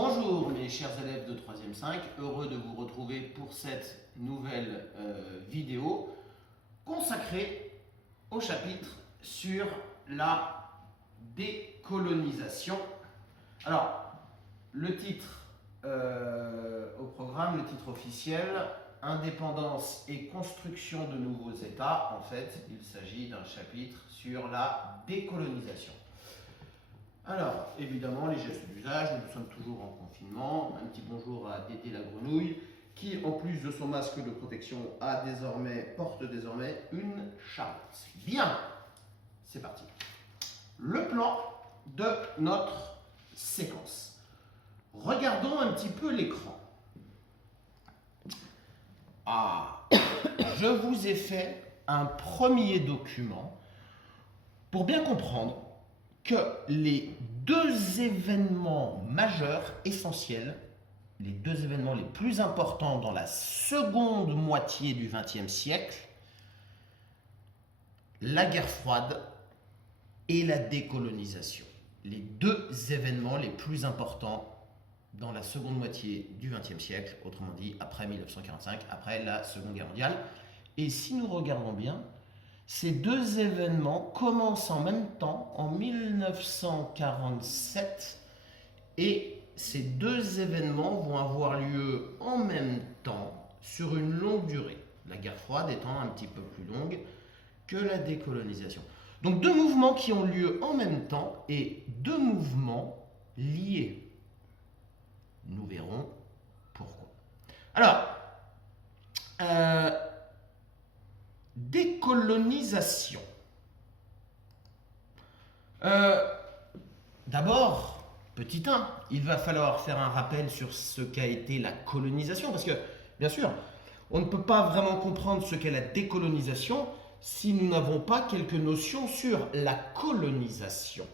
Bonjour mes chers élèves de 3e 5, heureux de vous retrouver pour cette nouvelle vidéo consacrée au chapitre sur la décolonisation. Alors, le titre au programme, le titre officiel, Indépendance et construction de nouveaux États. En fait, il s'agit d'un chapitre sur la décolonisation. Alors, évidemment, les gestes d'usage, nous sommes toujours en confinement. Un petit bonjour à Dédé la grenouille, qui, en plus de son masque de protection, porte désormais une charlotte. Bien, c'est parti. Le plan de notre séquence. Regardons un petit peu l'écran. Je vous ai fait un premier document pour bien comprendre que les deux événements majeurs, essentiels, les deux événements les plus importants dans la seconde moitié du XXe siècle, la guerre froide et la décolonisation. Les deux événements les plus importants dans la seconde moitié du XXe siècle, autrement dit après 1945, après la Seconde Guerre mondiale. Et si nous regardons bien, ces deux événements commencent en même temps, en 1947, et ces deux événements vont avoir lieu en même temps sur une longue durée, la guerre froide étant un petit peu plus longue que la décolonisation. Donc deux mouvements qui ont lieu en même temps et deux mouvements liés. Nous verrons pourquoi. Alors, décolonisation. D'abord, petit 1, il va falloir faire un rappel sur ce qu'a été la colonisation, parce que, bien sûr, on ne peut pas vraiment comprendre ce qu'est la décolonisation si nous n'avons pas quelques notions sur la colonisation.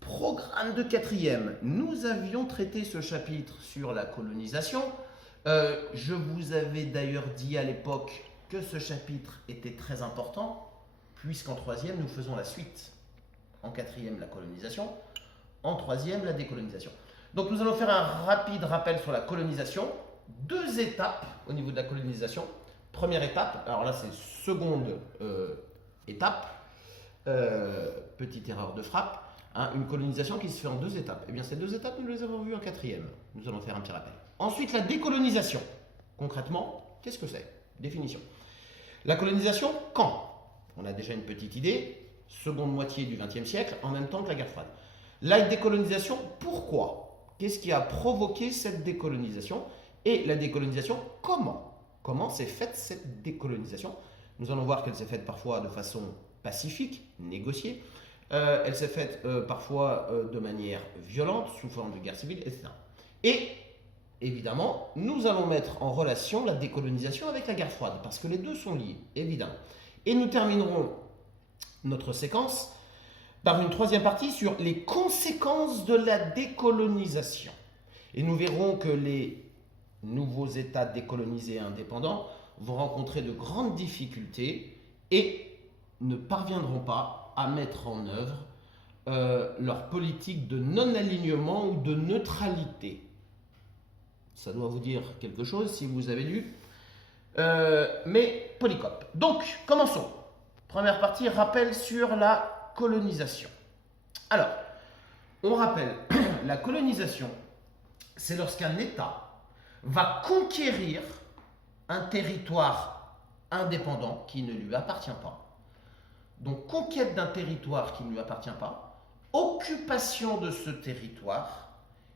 Programme de 4e, nous avions traité ce chapitre sur la colonisation. Je vous avais d'ailleurs dit à l'époque que ce chapitre était très important, puisqu'en 3e, nous faisons la suite. En 4e, la colonisation. En 3e, la décolonisation. Donc nous allons faire un rapide rappel sur la colonisation. Deux étapes au niveau de la colonisation. Première étape, alors là c'est seconde étape, petite erreur de frappe, hein, une colonisation qui se fait en deux étapes. Eh bien ces deux étapes, nous les avons vues en 4e. Nous allons faire un petit rappel. Ensuite, la décolonisation. Concrètement, qu'est-ce que c'est? Définition. La colonisation, quand? On a déjà une petite idée, seconde moitié du XXe siècle, en même temps que la guerre froide. La décolonisation, pourquoi? Qu'est-ce qui a provoqué cette décolonisation? Et la décolonisation, comment? Comment s'est faite cette décolonisation? Nous allons voir qu'elle s'est faite parfois de façon pacifique, négociée. Elle s'est faite parfois de manière violente, sous forme de guerre civile, etc. Et évidemment, nous allons mettre en relation la décolonisation avec la guerre froide, parce que les deux sont liés, évidemment. Et nous terminerons notre séquence par une troisième partie sur les conséquences de la décolonisation. Et nous verrons que les nouveaux États décolonisés et indépendants vont rencontrer de grandes difficultés et ne parviendront pas à mettre en œuvre leur politique de non-alignement ou de neutralité. Ça doit vous dire quelque chose si vous avez lu mais Polycope. Donc, commençons. Première partie, rappel sur la colonisation. Alors, on rappelle, la colonisation, c'est lorsqu'un État va conquérir un territoire indépendant qui ne lui appartient pas. Donc, conquête d'un territoire qui ne lui appartient pas, occupation de ce territoire,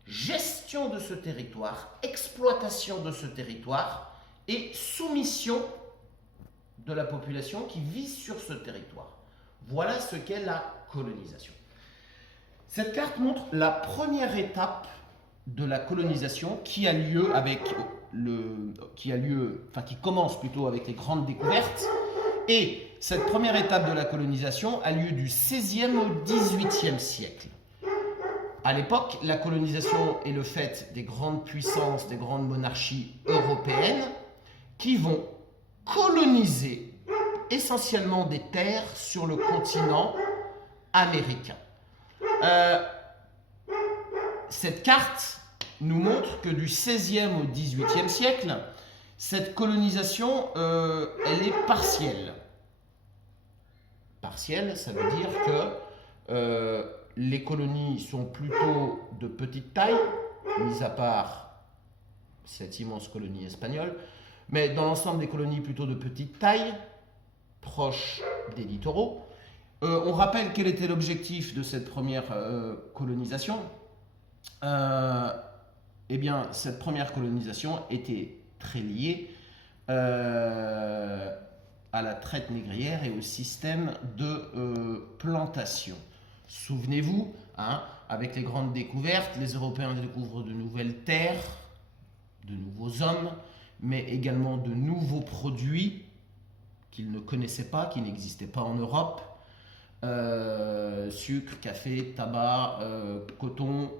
gestion de ce territoire, exploitation de ce territoire et soumission de la population qui vit sur ce territoire. Voilà ce qu'est la colonisation. Cette carte montre la première étape de la colonisation qui a lieu qui commence plutôt avec les grandes découvertes. Et cette première étape de la colonisation a lieu du XVIe au XVIIIe siècle. À l'époque, la colonisation est le fait des grandes puissances, des grandes monarchies européennes qui vont coloniser essentiellement des terres sur le continent américain. Cette carte nous montre que du XVIe au XVIIIe siècle, cette colonisation, elle est partielle. Partielle, ça veut dire que les colonies sont plutôt de petite taille, mis à part cette immense colonie espagnole, mais dans l'ensemble des colonies plutôt de petite taille, proches des littoraux. On rappelle quel était l'objectif de cette première colonisation. Eh bien, cette première colonisation était très liée à la traite négrière et au système de plantation. Souvenez-vous, hein, avec les grandes découvertes, les Européens découvrent de nouvelles terres, de nouveaux hommes, mais également de nouveaux produits qu'ils ne connaissaient pas, qui n'existaient pas en Europe. Sucre, café, tabac, coton,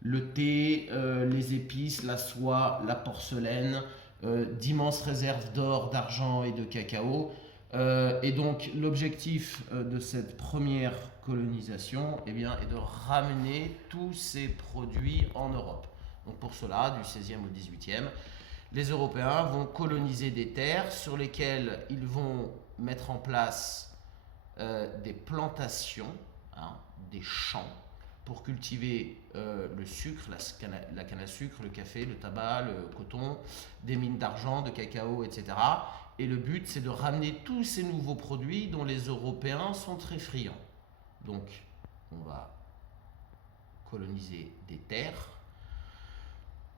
le thé, les épices, la soie, la porcelaine, d'immenses réserves d'or, d'argent et de cacao. Et donc l'objectif de cette première colonisation, eh bien, est de ramener tous ces produits en Europe. Donc pour cela, du XVIe au XVIIIe, les Européens vont coloniser des terres sur lesquelles ils vont mettre en place des plantations, hein, des champs, pour cultiver le sucre, la canne à sucre, le café, le tabac, le coton, des mines d'argent, de cacao, etc. Et le but, c'est de ramener tous ces nouveaux produits dont les Européens sont très friands. Donc, on va coloniser des terres.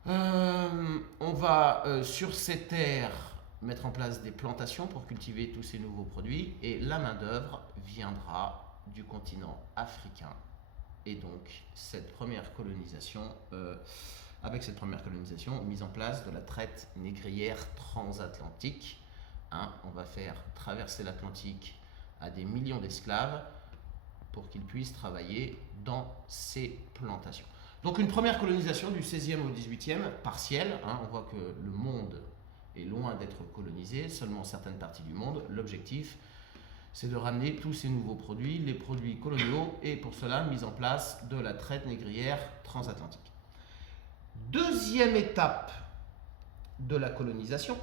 On va, sur ces terres, mettre en place des plantations pour cultiver tous ces nouveaux produits. Et la main-d'œuvre viendra du continent africain. Et donc, cette première colonisation, avec cette première colonisation, mise en place de la traite négrière transatlantique. Hein, on va faire traverser l'Atlantique à des millions d'esclaves pour qu'ils puissent travailler dans ces plantations. Donc une première colonisation du XVIe au XVIIIe, partielle. Hein, on voit que le monde est loin d'être colonisé, seulement certaines parties du monde. L'objectif, c'est de ramener tous ces nouveaux produits, les produits coloniaux, et pour cela, mise en place de la traite négrière transatlantique. Deuxième étape de la colonisation,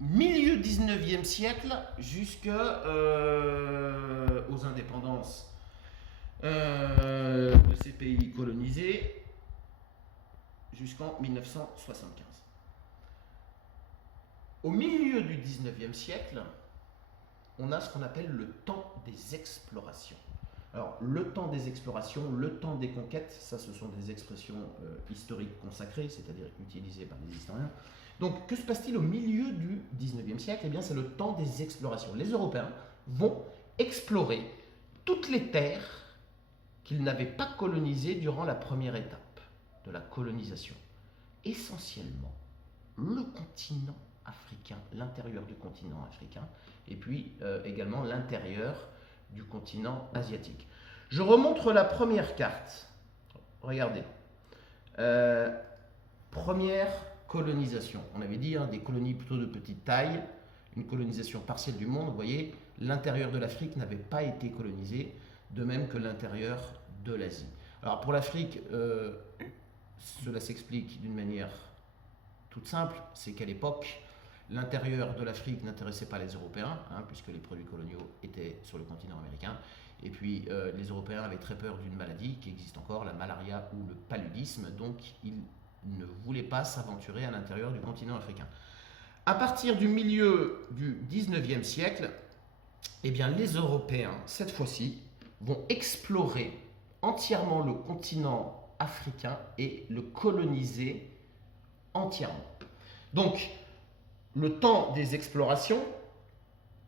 milieu 19e siècle jusqu'aux indépendances de ces pays colonisés jusqu'en 1975. Au milieu du 19e siècle, on a ce qu'on appelle le temps des explorations. Alors, le temps des explorations, le temps des conquêtes, ça ce sont des expressions historiques consacrées, c'est-à-dire utilisées par les historiens. Donc, que se passe-t-il au milieu du 19e siècle? Eh bien, c'est le temps des explorations. Les Européens vont explorer toutes les terres qu'ils n'avaient pas colonisées durant la première étape de la colonisation. Essentiellement, le continent africain, l'intérieur du continent africain, et puis également l'intérieur du continent asiatique. Je remontre la première carte. Regardez. Première colonisation. On avait dit des colonies plutôt de petite taille, une colonisation partielle du monde. Vous voyez, l'intérieur de l'Afrique n'avait pas été colonisé, de même que l'intérieur de l'Asie. Alors pour l'Afrique, cela s'explique d'une manière toute simple, c'est qu'à l'époque, l'intérieur de l'Afrique n'intéressait pas les Européens, puisque les produits coloniaux étaient sur le continent américain. Et puis, les Européens avaient très peur d'une maladie qui existe encore, la malaria ou le paludisme. Donc, ils ne voulaient pas s'aventurer à l'intérieur du continent africain. À partir du milieu du 19e siècle, eh bien, les Européens, cette fois-ci, vont explorer entièrement le continent africain et le coloniser entièrement. Donc, le temps des explorations,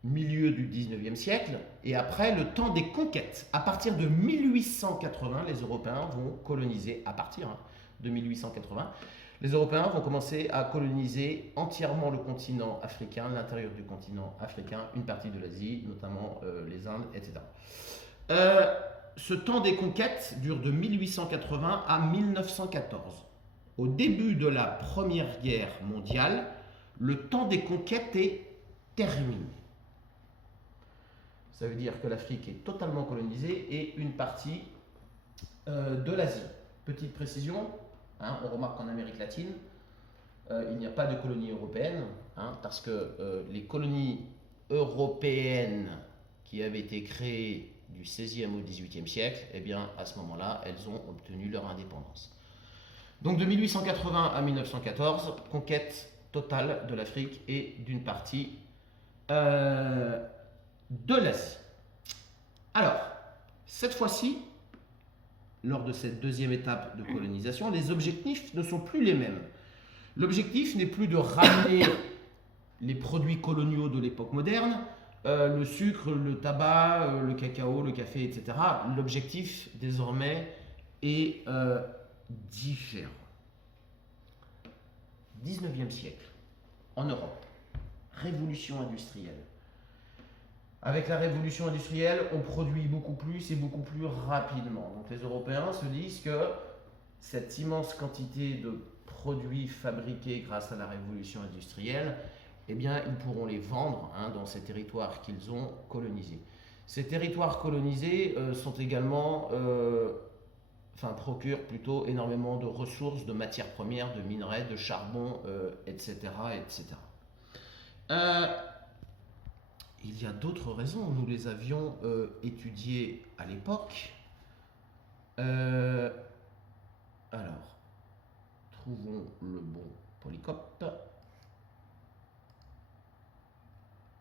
milieu du 19e siècle, et après le temps des conquêtes. À partir de 1880, les Européens vont coloniser, à partir de 1880, les Européens vont commencer à coloniser entièrement le continent africain, l'intérieur du continent africain, une partie de l'Asie, notamment les Indes, etc. Ce temps des conquêtes dure de 1880 à 1914. Au début de la Première Guerre mondiale, le temps des conquêtes est terminé. Ça veut dire que l'Afrique est totalement colonisée et une partie de l'Asie. Petite précision, hein, on remarque qu'en Amérique latine, il n'y a pas de colonies européennes, hein, parce que les colonies européennes qui avaient été créées du XVIe au XVIIIe siècle, eh bien, à ce moment-là, elles ont obtenu leur indépendance. Donc de 1880 à 1914, conquête totale de l'Afrique et d'une partie de l'Asie. Alors, cette fois-ci, lors de cette deuxième étape de colonisation, les objectifs ne sont plus les mêmes. L'objectif n'est plus de ramener les produits coloniaux de l'époque moderne, le sucre, le tabac, le cacao, le café, etc. L'objectif désormais est différent. 19e siècle, en Europe, révolution industrielle. Avec la révolution industrielle, on produit beaucoup plus et beaucoup plus rapidement. Donc les Européens se disent que cette immense quantité de produits fabriqués grâce à la révolution industrielle, eh bien, ils pourront les vendre dans ces territoires qu'ils ont colonisés. Ces territoires colonisés sont également, procurent plutôt énormément de ressources, de matières premières, de minerais, de charbon, etc. etc. Il y a d'autres raisons, nous les avions étudiées à l'époque. Alors, trouvons le bon polycope.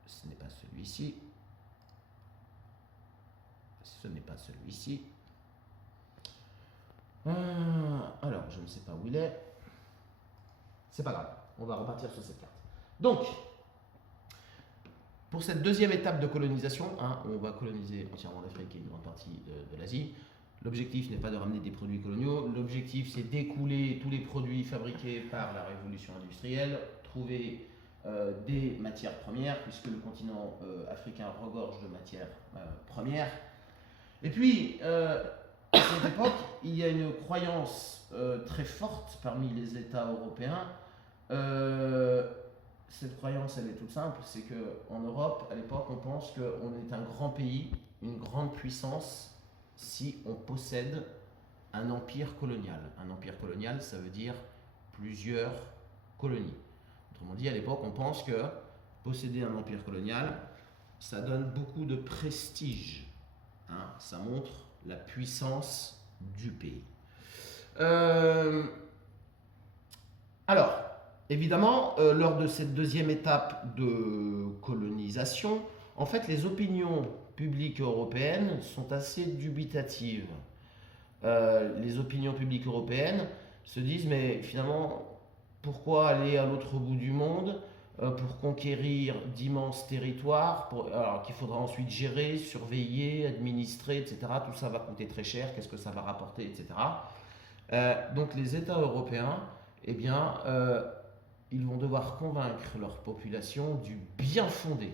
Ce n'est pas celui-ci. Ce n'est pas celui-ci. Alors, je ne sais pas où il est. C'est pas grave, on va repartir sur cette carte. Donc, pour cette deuxième étape de colonisation, on va coloniser entièrement l'Afrique et une grande partie de l'Asie. L'objectif n'est pas de ramener des produits coloniaux, l'objectif c'est d'écouler tous les produits fabriqués par la révolution industrielle, trouver des matières premières, puisque le continent africain regorge de matières premières. Et puis, à cette époque, il y a une croyance très forte parmi les États européens. Cette croyance, elle est toute simple, c'est qu'en Europe, à l'époque, on pense qu'on est un grand pays, une grande puissance, si on possède un empire colonial. Un empire colonial, ça veut dire plusieurs colonies. Autrement dit, à l'époque, on pense que posséder un empire colonial, ça donne beaucoup de prestige. Ça montre la puissance du pays. Alors, évidemment, lors de cette deuxième étape de colonisation, en fait, les opinions publiques européennes sont assez dubitatives. Les opinions publiques européennes se disent, mais finalement, pourquoi aller à l'autre bout du monde pour conquérir d'immenses territoires, alors qu'il faudra ensuite gérer, surveiller, administrer, etc. Tout ça va coûter très cher, qu'est-ce que ça va rapporter, etc. Donc les États européens, eh bien, ils vont devoir convaincre leur population du bien fondé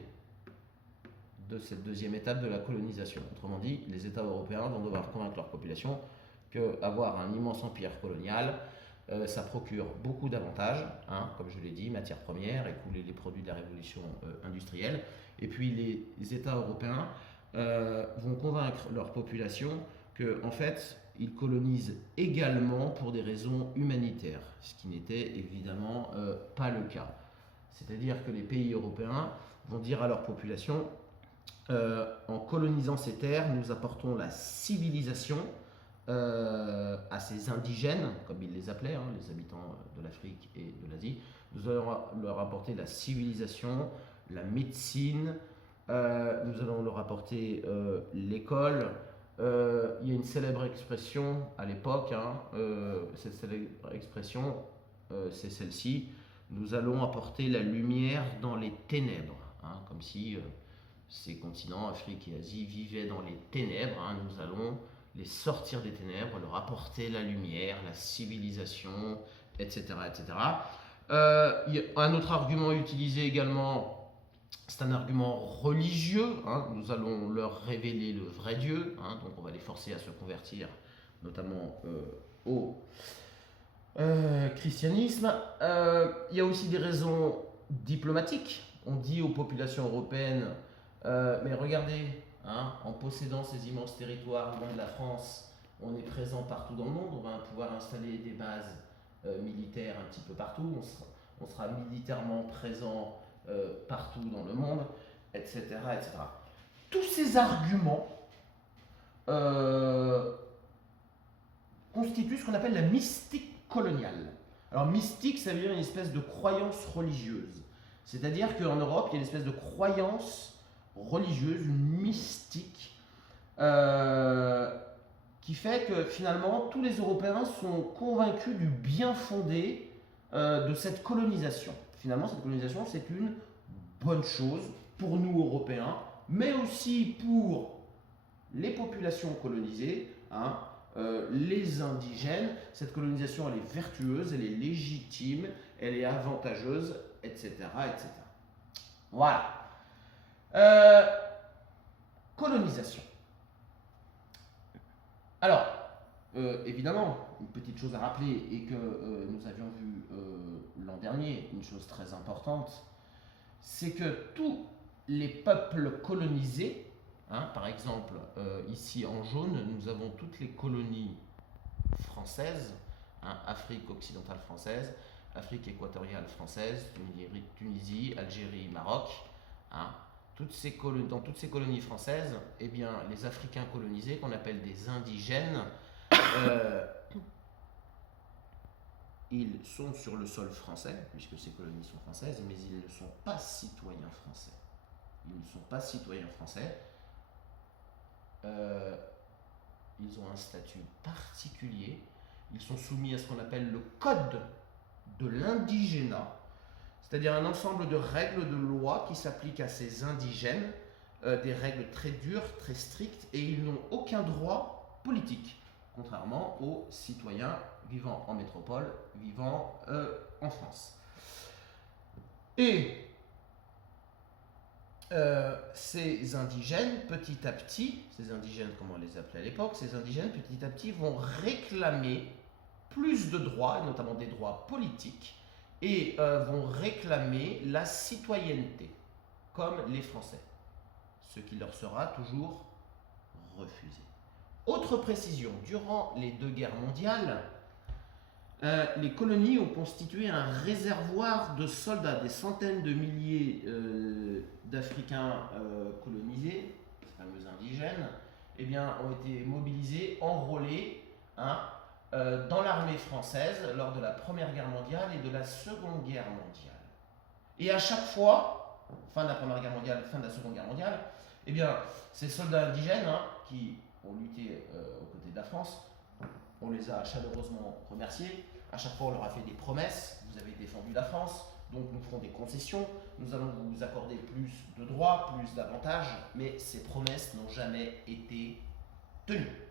de cette deuxième étape de la colonisation. Autrement dit, les États européens vont devoir convaincre leur population qu'avoir un immense empire colonial, ça procure beaucoup d'avantages, comme je l'ai dit, matières premières, écouler les produits de la révolution industrielle. Et puis les États européens vont convaincre leur population qu'en fait, ils colonisent également pour des raisons humanitaires, ce qui n'était évidemment pas le cas. C'est-à-dire que les pays européens vont dire à leur population, en colonisant ces terres, nous apportons la civilisation à ces indigènes, comme ils les appelaient, les habitants de l'Afrique et de l'Asie. Nous allons leur apporter la civilisation, la médecine, nous allons leur apporter l'école. Il y a une célèbre expression à l'époque, cette célèbre expression, c'est celle-ci: nous allons apporter la lumière dans les ténèbres, comme si ces continents, Afrique et Asie, vivaient dans les ténèbres. Nous allons les sortir des ténèbres, leur apporter la lumière, la civilisation, etc. etc. Il y a un autre argument utilisé également, c'est un argument religieux. Nous allons leur révéler le vrai Dieu, donc on va les forcer à se convertir, notamment au christianisme. Il y a aussi des raisons diplomatiques. On dit aux populations européennes, mais regardez, en possédant ces immenses territoires loin de la France, on est présent partout dans le monde, on va pouvoir installer des bases militaires un petit peu partout, on sera militairement présent partout dans le monde, etc., etc. Tous ces arguments constituent ce qu'on appelle la mystique coloniale. Alors mystique, ça veut dire une espèce de croyance religieuse. C'est-à-dire qu'en Europe, il y a une espèce de croyance religieuse, une mystique, qui fait que finalement, tous les Européens sont convaincus du bien fondé de cette colonisation. Finalement, cette colonisation, c'est une bonne chose pour nous, Européens, mais aussi pour les populations colonisées, hein, les indigènes. Cette colonisation, elle est vertueuse, elle est légitime, elle est avantageuse, etc. etc. Voilà. Colonisation. Alors, évidemment, une petite chose à rappeler, et que nous avions vu l'an dernier, une chose très importante, c'est que tous les peuples colonisés, hein, par exemple, ici en jaune, nous avons toutes les colonies françaises, hein, Afrique occidentale française, Afrique équatoriale française, Tunisie, Algérie, Maroc. Hein, dans toutes ces colonies françaises, eh bien, les Africains colonisés, qu'on appelle des indigènes, ils sont sur le sol français, puisque ces colonies sont françaises, mais ils ne sont pas citoyens français. Ils ne sont pas citoyens français. Ils ont un statut particulier. Ils sont soumis à ce qu'on appelle le code de l'indigénat, c'est-à-dire un ensemble de règles de loi qui s'appliquent à ces indigènes, des règles très dures, très strictes, et ils n'ont aucun droit politique, contrairement aux citoyens vivant en métropole, vivant en France. Et ces indigènes, petit à petit, ces indigènes, comme on les appelait à l'époque, ces indigènes, petit à petit, vont réclamer plus de droits, notamment des droits politiques, et vont réclamer la citoyenneté, comme les Français, ce qui leur sera toujours refusé. Autre précision, durant les deux guerres mondiales, les colonies ont constitué un réservoir de soldats, des centaines de milliers d'Africains colonisés, ces fameux indigènes, eh bien, ont été mobilisés, enrôlés, hein, dans l'armée française lors de la Première Guerre mondiale et de la Seconde Guerre mondiale. Et à chaque fois, fin de la Première Guerre mondiale, fin de la Seconde Guerre mondiale, eh bien, ces soldats indigènes, hein, qui ont lutté aux côtés de la France, on les a chaleureusement remerciés. À chaque fois, on leur a fait des promesses. Vous avez défendu la France, donc nous ferons des concessions. Nous allons vous accorder plus de droits, plus d'avantages. Mais ces promesses n'ont jamais été tenues.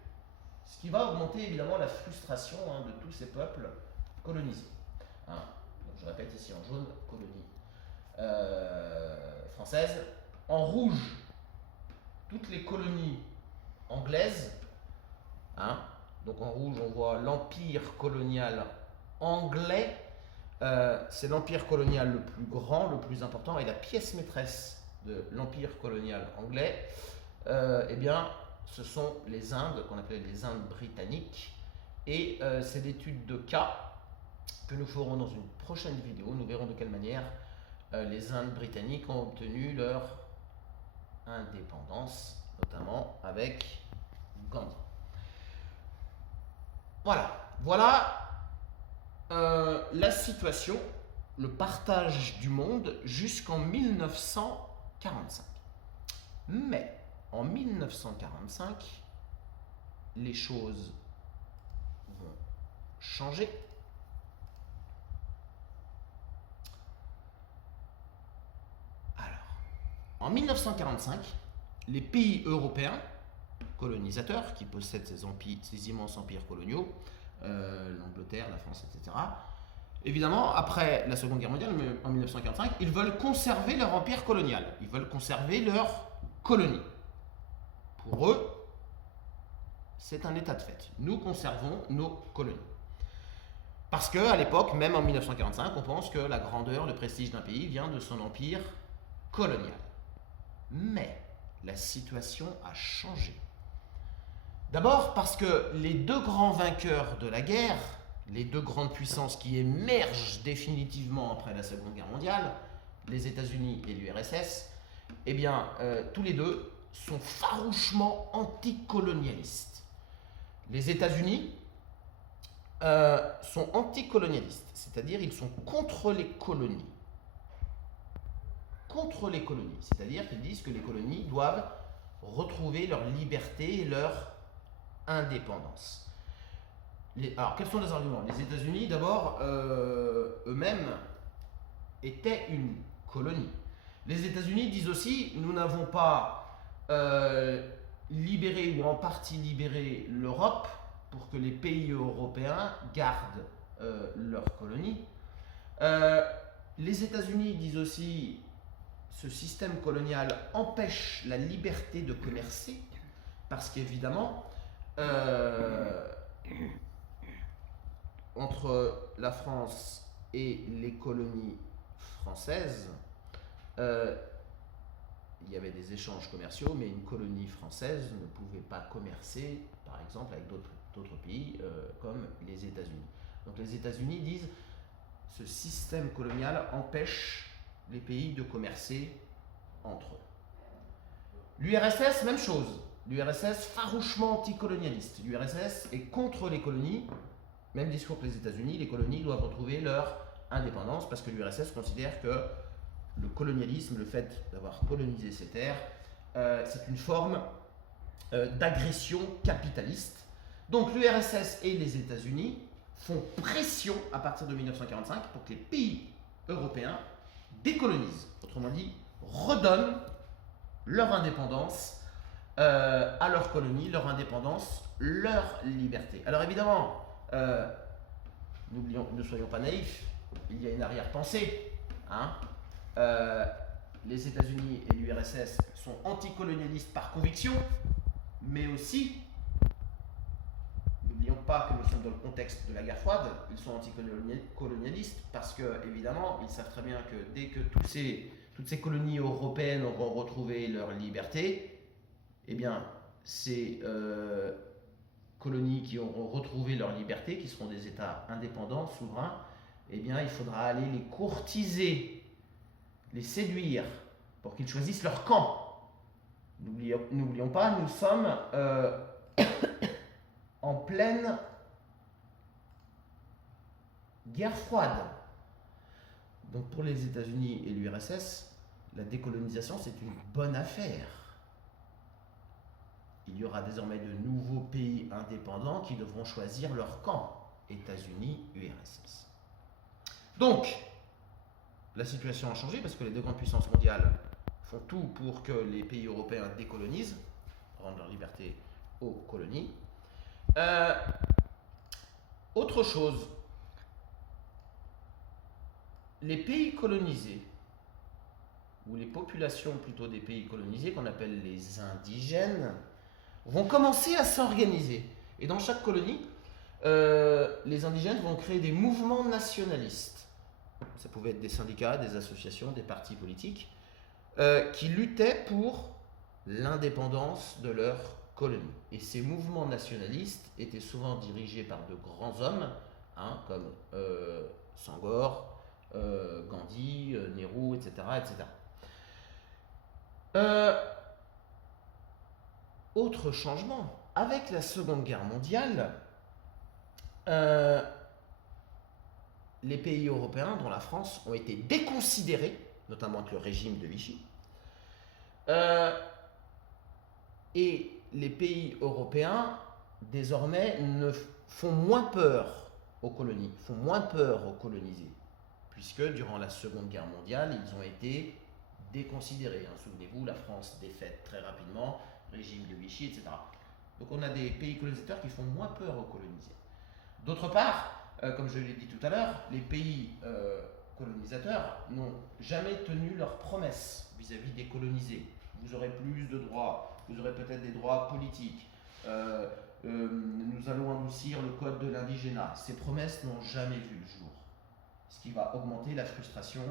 Ce qui va augmenter évidemment la frustration, hein, de tous ces peuples colonisés. Hein. Donc, je répète ici en jaune, colonie française. En rouge, toutes les colonies anglaises. Hein. Donc en rouge, on voit l'empire colonial anglais. C'est l'empire colonial le plus grand, le plus important, et la pièce maîtresse de l'empire colonial anglais, eh bien, ce sont les Indes, qu'on appelait les Indes britanniques. Et c'est l'étude de cas que nous ferons dans une prochaine vidéo. Nous verrons de quelle manière les Indes britanniques ont obtenu leur indépendance, notamment avec Gandhi. Voilà la situation, le partage du monde jusqu'en 1945. Mais en 1945, les choses vont changer. Alors, en 1945, les pays européens colonisateurs qui possèdent ces immenses empires coloniaux, l'Angleterre, la France, etc. Évidemment, après la Seconde Guerre mondiale, en 1945, ils veulent conserver leur empire colonial. Ils veulent conserver leur colonie. Pour eux, c'est un état de fait. Nous conservons nos colonies. Parce qu'à l'époque, même en 1945, on pense que la grandeur, le prestige d'un pays vient de son empire colonial. Mais la situation a changé. D'abord parce que les deux grands vainqueurs de la guerre, les deux grandes puissances qui émergent définitivement après la Seconde Guerre mondiale, les États-Unis et l'URSS, eh bien, tous les deux sont farouchement anticolonialistes. Les États-Unis sont anticolonialistes, c'est-à-dire ils sont contre les colonies. Contre les colonies, c'est-à-dire qu'ils disent que les colonies doivent retrouver leur liberté et leur indépendance. Alors, quels sont les arguments? Les États-Unis, d'abord, eux-mêmes étaient une colonie. Les États-Unis disent aussi, nous n'avons pas libéré ou en partie libéré l'Europe pour que les pays européens gardent leur colonie. Les États-Unis disent aussi, ce système colonial empêche la liberté de commercer, parce qu'évidemment, entre la France et les colonies françaises, il y avait des échanges commerciaux, mais une colonie française ne pouvait pas commercer, par exemple, avec d'autres pays comme les États-Unis. Donc les États-Unis disent ce système colonial empêche les pays de commercer entre eux. L'URSS, même chose. L'URSS, farouchement anticolonialiste. L'URSS est contre les colonies, même discours que les États-Unis, les colonies doivent retrouver leur indépendance parce que l'URSS considère que le colonialisme, le fait d'avoir colonisé ces terres, c'est une forme d'agression capitaliste. Donc l'URSS et les États-Unis font pression à partir de 1945 pour que les pays européens décolonisent, autrement dit, redonnent leur indépendance à leur colonie, leur indépendance, leur liberté. Alors évidemment, ne soyons pas naïfs, il y a une arrière-pensée. Les États-Unis et l'URSS sont anticolonialistes par conviction, mais aussi, n'oublions pas que nous sommes dans le contexte de la guerre froide, ils sont anticolonialistes parce que, évidemment, ils savent très bien que dès que toutes ces colonies européennes auront retrouvé leur liberté, eh bien, ces colonies qui auront retrouvé leur liberté, qui seront des États indépendants, souverains, eh bien, il faudra aller les courtiser, les séduire pour qu'ils choisissent leur camp. N'oublions pas, nous sommes en pleine guerre froide. Donc pour les États-Unis et l'URSS, la décolonisation, c'est une bonne affaire. Il y aura désormais de nouveaux pays indépendants qui devront choisir leur camp, États-Unis, URSS. Donc, la situation a changé parce que les deux grandes puissances mondiales font tout pour que les pays européens décolonisent, rendent leur liberté aux colonies. Autre chose, les pays colonisés, ou les populations plutôt des pays colonisés, qu'on appelle les indigènes, vont commencer à s'organiser. Et dans chaque colonie, les indigènes vont créer des mouvements nationalistes. Ça pouvait être des syndicats, des associations, des partis politiques, qui luttaient pour l'indépendance de leur colonie. Et ces mouvements nationalistes étaient souvent dirigés par de grands hommes, comme Senghor, Gandhi, Nehru, etc. etc. Autre changement, avec la Seconde Guerre mondiale, les pays européens, dont la France, ont été déconsidérés, notamment avec le régime de Vichy. Et les pays européens, désormais, font moins peur aux colonies, font moins peur aux colonisés, puisque durant la Seconde Guerre mondiale, ils ont été déconsidérés. Souvenez-vous, la France défaite très rapidement, régime de Vichy, etc. Donc on a des pays colonisateurs qui font moins peur aux colonisés. D'autre part, comme je l'ai dit tout à l'heure, les pays colonisateurs n'ont jamais tenu leurs promesses vis-à-vis des colonisés. Vous aurez plus de droits, vous aurez peut-être des droits politiques, nous allons adoucir le code de l'indigénat. Ces promesses n'ont jamais vu le jour, ce qui va augmenter la frustration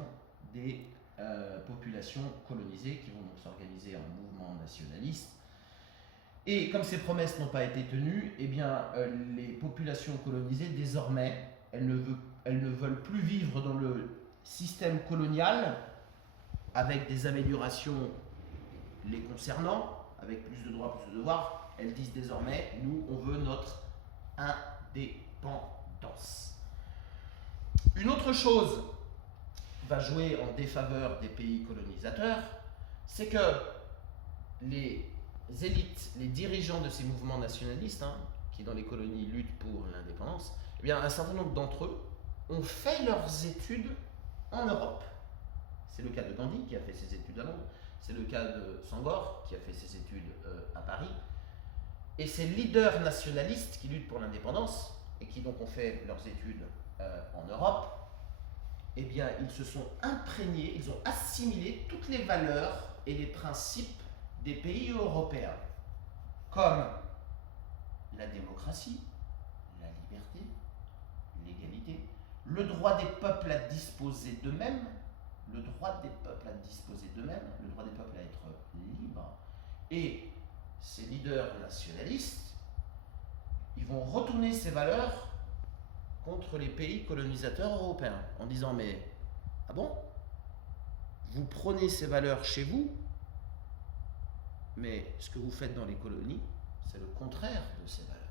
des populations colonisées qui vont s'organiser en mouvement nationaliste. Et comme ces promesses n'ont pas été tenues, eh bien, les populations colonisées, désormais, elles ne veulent plus vivre dans le système colonial avec des améliorations les concernant, avec plus de droits, plus de devoirs. Elles disent désormais, nous, on veut notre indépendance. Une autre chose va jouer en défaveur des pays colonisateurs, c'est que les élites, les dirigeants de ces mouvements nationalistes, qui dans les colonies luttent pour l'indépendance, eh bien, un certain nombre d'entre eux ont fait leurs études en Europe. C'est le cas de Gandhi qui a fait ses études à Londres, c'est le cas de Senghor qui a fait ses études à Paris. Et ces leaders nationalistes qui luttent pour l'indépendance et qui donc ont fait leurs études en Europe, eh bien, ils se sont imprégnés, ils ont assimilé toutes les valeurs et les principes des pays européens, comme la démocratie, la liberté, l'égalité, le droit des peuples à disposer d'eux-mêmes, le droit des peuples à disposer d'eux-mêmes, le droit des peuples à être libres. Et ces leaders nationalistes, ils vont retourner ces valeurs contre les pays colonisateurs européens, en disant, mais, ah bon, vous prenez ces valeurs chez vous, mais ce que vous faites dans les colonies, c'est le contraire de ces valeurs.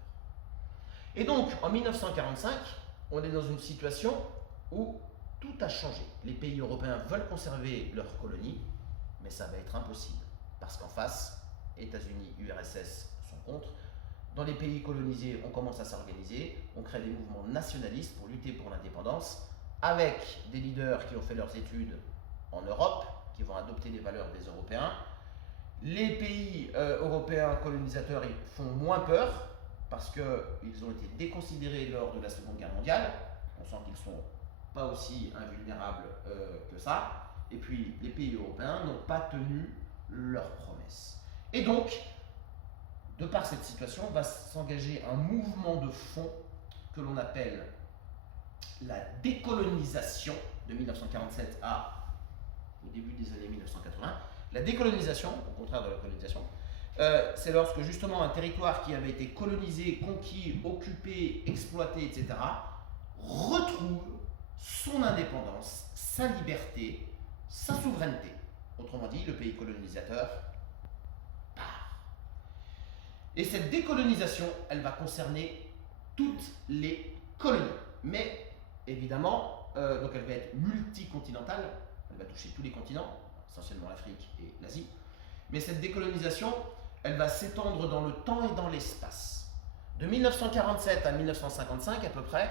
Et donc, en 1945, on est dans une situation où tout a changé. Les pays européens veulent conserver leurs colonies, mais ça va être impossible, parce qu'en face, États-Unis, URSS sont contre. Dans les pays colonisés, on commence à s'organiser, on crée des mouvements nationalistes pour lutter pour l'indépendance, avec des leaders qui ont fait leurs études en Europe, qui vont adopter les valeurs des Européens. Les pays européens colonisateurs ils font moins peur, parce qu'ils ont été déconsidérés lors de la Seconde Guerre mondiale. On sent qu'ils ne sont pas aussi invulnérables que ça. Et puis, les pays européens n'ont pas tenu leurs promesses. Et donc, de par cette situation, va s'engager un mouvement de fond que l'on appelle la décolonisation de 1947 au début des années 1980. La décolonisation, au contraire de la colonisation, c'est lorsque justement un territoire qui avait été colonisé, conquis, occupé, exploité, etc., retrouve son indépendance, sa liberté, sa souveraineté. Autrement dit, le pays colonisateur part. Et cette décolonisation, elle va concerner toutes les colonies. Mais évidemment, donc elle va être multicontinentale, elle va toucher tous les continents, essentiellement l'Afrique et l'Asie. Mais cette décolonisation, elle va s'étendre dans le temps et dans l'espace. De 1947 à 1955 à peu près,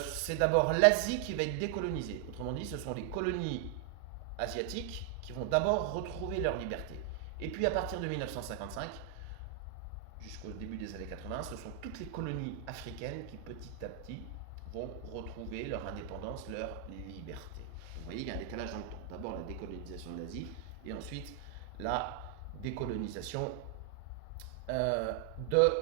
c'est d'abord l'Asie qui va être décolonisée. Autrement dit, ce sont les colonies asiatiques qui vont d'abord retrouver leur liberté. Et puis à partir de 1955, jusqu'au début des années 80, ce sont toutes les colonies africaines qui petit à petit vont retrouver leur indépendance, leur liberté. Vous voyez, il y a un décalage dans le temps. D'abord la décolonisation de l'Asie et ensuite la décolonisation de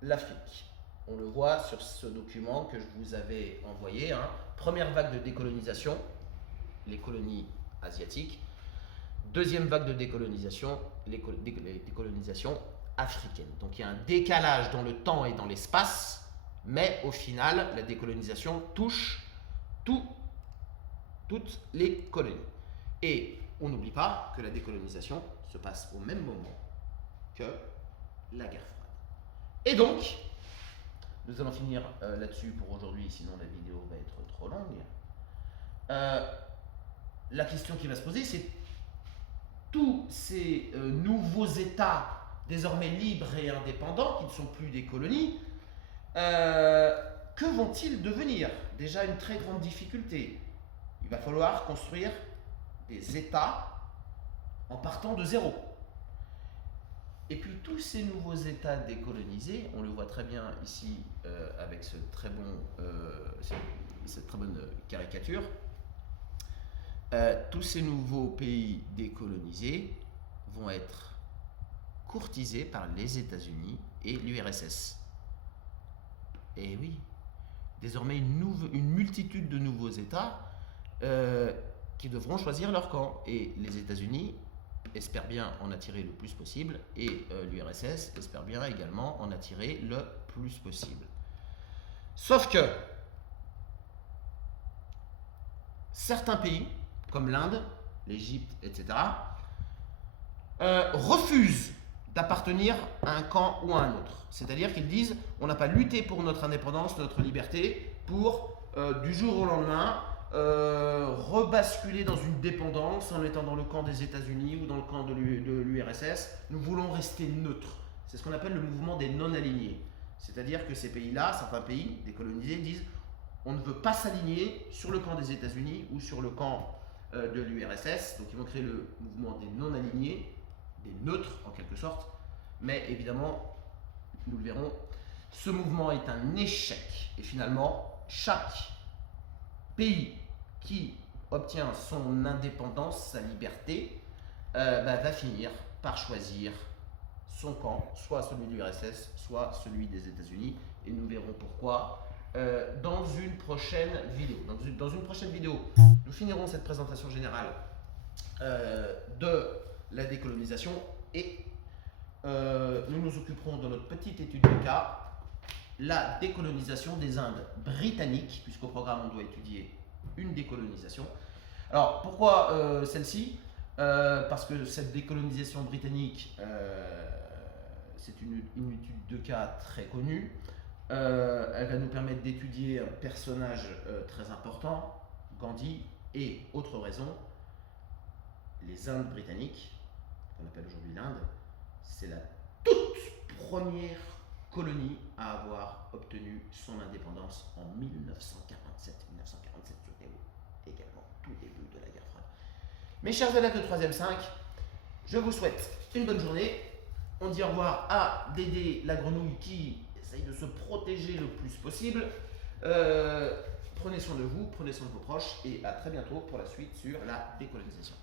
l'Afrique. On le voit sur ce document que je vous avais envoyé. Première vague de décolonisation, les colonies asiatiques. Deuxième vague de décolonisation, les décolonisations africaines. Donc il y a un décalage dans le temps et dans l'espace, mais au final, la décolonisation touche toutes les colonies. Et on n'oublie pas que la décolonisation se passe au même moment que la guerre froide. Et donc, nous allons finir là-dessus pour aujourd'hui, sinon la vidéo va être trop longue. La question qui va se poser, c'est tous ces nouveaux États désormais libres et indépendants, qui ne sont plus des colonies, que vont-ils devenir? Déjà une très grande difficulté. Il va falloir construire des États en partant de zéro. Et puis tous ces nouveaux États décolonisés, on le voit très bien ici avec cette très bonne caricature, tous ces nouveaux pays décolonisés vont être courtisés par les États-Unis et l'URSS. Et oui, désormais une multitude de nouveaux États qui devront choisir leur camp. Et les États-Unis espère bien en attirer le plus possible et l'URSS espère bien également en attirer le plus possible. Sauf que certains pays, comme l'Inde, l'Égypte, etc., refusent d'appartenir à un camp ou à un autre. C'est-à-dire qu'ils disent on n'a pas lutté pour notre indépendance, notre liberté, pour du jour au lendemain rebasculer dans une dépendance en étant dans le camp des États-Unis ou dans le camp de l'URSS. Nous voulons rester neutres. C'est ce qu'on appelle le mouvement des non-alignés. C'est-à-dire que ces pays-là, certains pays décolonisés, disent on ne veut pas s'aligner sur le camp des États-Unis ou sur le camp de l'URSS. Donc ils vont créer le mouvement des non-alignés, des neutres en quelque sorte. Mais évidemment, nous le verrons, ce mouvement est un échec. Et finalement, chaque pays qui obtient son indépendance, sa liberté, va finir par choisir son camp, soit celui de l'URSS, soit celui des États-Unis. Et nous verrons pourquoi dans une prochaine vidéo. Dans une prochaine vidéo, nous finirons cette présentation générale de la décolonisation et nous nous occuperons de notre petite étude de cas, la décolonisation des Indes britanniques, puisqu'au programme on doit étudier une décolonisation. Alors pourquoi celle-ci parce que cette décolonisation britannique, c'est une étude de cas très connue. Elle va nous permettre d'étudier un personnage très important, Gandhi, et autre raison, les Indes britanniques, qu'on appelle aujourd'hui l'Inde, c'est la toute première colonie à avoir obtenu son indépendance en 1947. 1947, souvenez-vous, également tout début de la guerre froide. Mes chers élèves de 3e 5, je vous souhaite une bonne journée. On dit au revoir à Dédé la grenouille qui essaye de se protéger le plus possible. Prenez soin de vous, prenez soin de vos proches et à très bientôt pour la suite sur la décolonisation.